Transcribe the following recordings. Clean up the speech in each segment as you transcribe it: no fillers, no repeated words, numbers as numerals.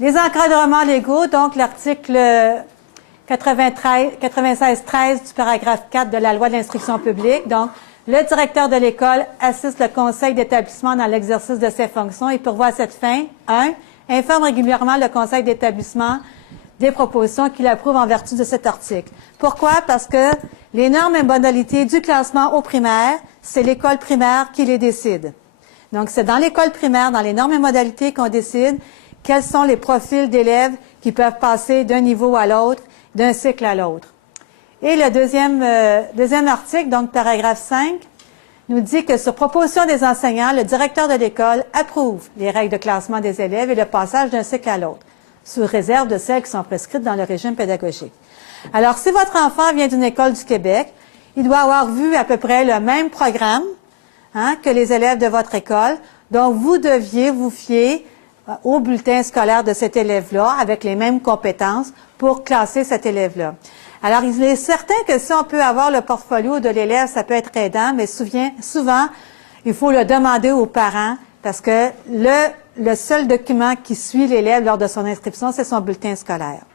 Les encadrements légaux, donc l'article 96-13 du paragraphe 4 de la loi de l'instruction publique. Donc, le directeur de l'école assiste le conseil d'établissement dans l'exercice de ses fonctions et pourvoit à cette fin, 1. Informe régulièrement le conseil d'établissement des propositions qu'il approuve en vertu de cet article. Pourquoi? Parce que les normes et modalités du classement au primaire, c'est l'école primaire qui les décide. Donc, c'est dans l'école primaire, dans les normes et modalités qu'on décide quels sont les profils d'élèves qui peuvent passer d'un niveau à l'autre, d'un cycle à l'autre. Et le deuxième article, donc paragraphe 5, nous dit que sur proposition des enseignants, le directeur de l'école approuve les règles de classement des élèves et le passage d'un cycle à l'autre, sous réserve de celles qui sont prescrites dans le régime pédagogique. Alors, si votre enfant vient d'une école du Québec, il doit avoir vu à peu près le même programme que les élèves de votre école, donc vous deviez vous fier au bulletin scolaire de cet élève-là avec les mêmes compétences pour classer cet élève-là. Alors, il est certain que si on peut avoir le portfolio de l'élève, ça peut être aidant, mais souvent, il faut le demander aux parents parce que le seul document qui suit l'élève lors de son inscription, c'est son bulletin scolaire.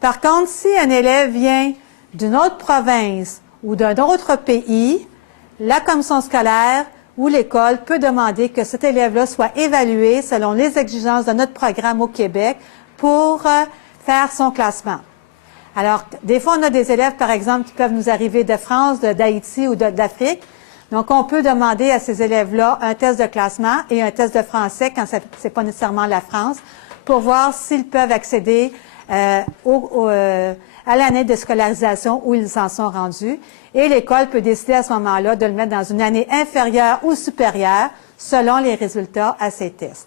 Par contre, si un élève vient d'une autre province ou d'un autre pays, la commission scolaire ou l'école peut demander que cet élève-là soit évalué selon les exigences de notre programme au Québec pour faire son classement. Alors, des fois, on a des élèves, par exemple, qui peuvent nous arriver de France, d'Haïti ou d'Afrique. Donc, on peut demander à ces élèves-là un test de classement et un test de français quand ce n'est pas nécessairement la France pour voir s'ils peuvent accéder à l'année de scolarisation où ils en sont rendus. Et l'école peut décider à ce moment-là de le mettre dans une année inférieure ou supérieure selon les résultats à ces tests.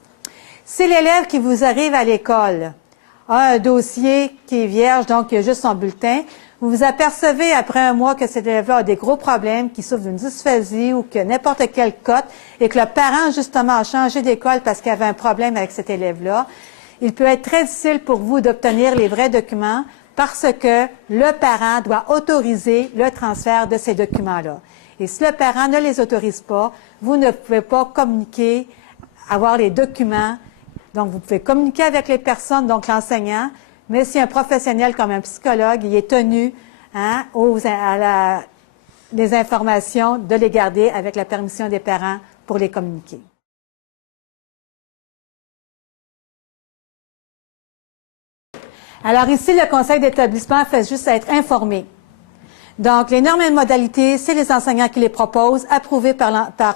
Si l'élève qui vous arrive à l'école a un dossier qui est vierge, donc il a juste son bulletin, vous vous apercevez après un mois que cet élève-là a des gros problèmes, qu'il souffre d'une dysphasie ou que n'importe quelle cote, et que le parent, justement, a changé d'école parce qu'il avait un problème avec cet élève-là, il peut être très difficile pour vous d'obtenir les vrais documents parce que le parent doit autoriser le transfert de ces documents-là. Et si le parent ne les autorise pas, vous ne pouvez pas communiquer, avoir les documents. Donc, vous pouvez communiquer avec les personnes, donc l'enseignant, mais si un professionnel comme un psychologue, il est tenu les informations de les garder avec la permission des parents pour les communiquer. Alors ici, le conseil d'établissement fait juste être informé. Donc, les normes et modalités, c'est les enseignants qui les proposent, approuvés par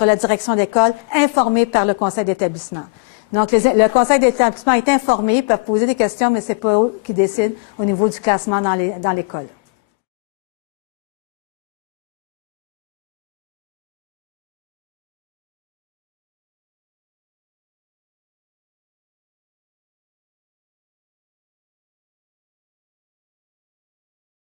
la direction d'école, informés par le conseil d'établissement. Donc, le conseil d'établissement est informé, ils peuvent poser des questions, mais c'est pas eux qui décident au niveau du classement dans l'école.